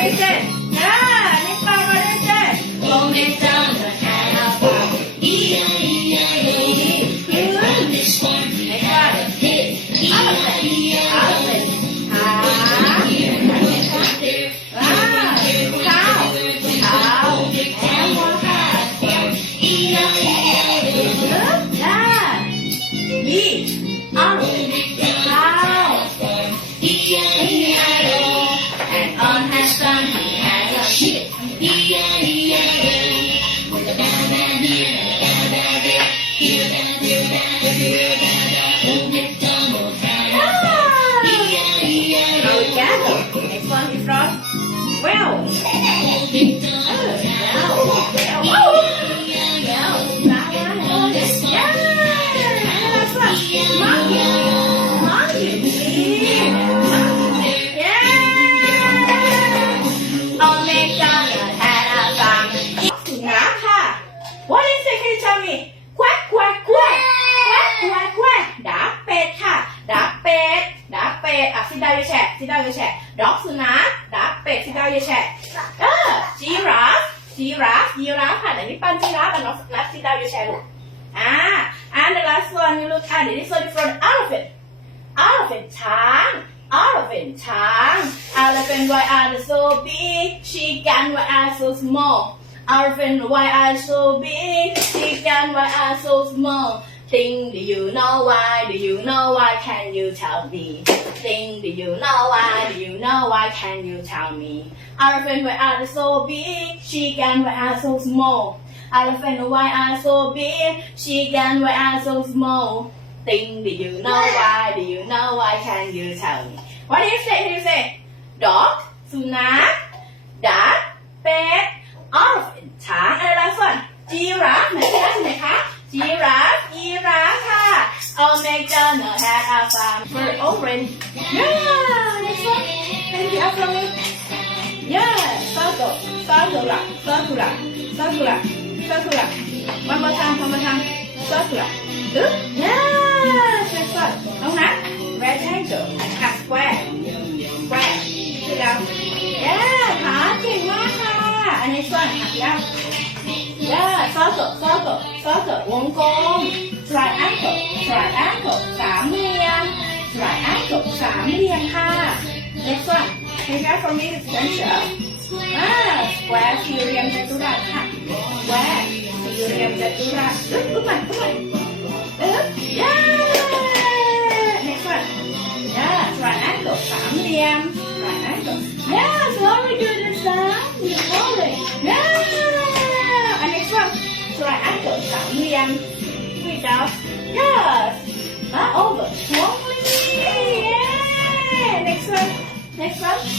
Satan Next one is from Well. sit down อย่าแฉะ sit down อย่าแฉะ dog สุนัข duck เป็ด sit down อย่าแฉะเออ giraffe giraffe giraffe ค่ะไหนนี่ปั้น giraffe อะน้องนัด sit down อย่าแฉะลูกอ่า and the last one you look at it is so different elephant elephant ช้าง elephant ช้าง elephant why are they so big chicken why are so small elephant why are so big chicken why are so small Think do you know why do you know why can you tell me? Thing, do you know why do you know why can you tell me? Elephant why are they so big? Chicken why are so small? Elephant why are so big? Chicken why are so small? Thing, do you know why do you know why can you tell me? What do you say? What do you say? Dog? สุ Oh, McDonald had a farm for orange. Yeah, next one. Thank you, Afro. Yeah, circle, circle, circle, circle, circle. One more time, one more time. Circle. Good. Yeah, next one. Đúng nè. Rectangle, a square, square. Đi đâu? Yeah, hả? Chị quá ha. Next one, đi đâu? Yeah, circle, circle, circle. Uống cơm. Triangle. Next one. Can you guys for me the center? Ah, square theorem Datura. Square theorem Datura. Good, good one, good one. Good. Yeah. Next one. Yeah, try angle. Phạm liêm. Try angle. Yeah, very good. It's done. You got it. Yeah. And next one. Try angle. Phạm liêm. Without. Yeah. Next one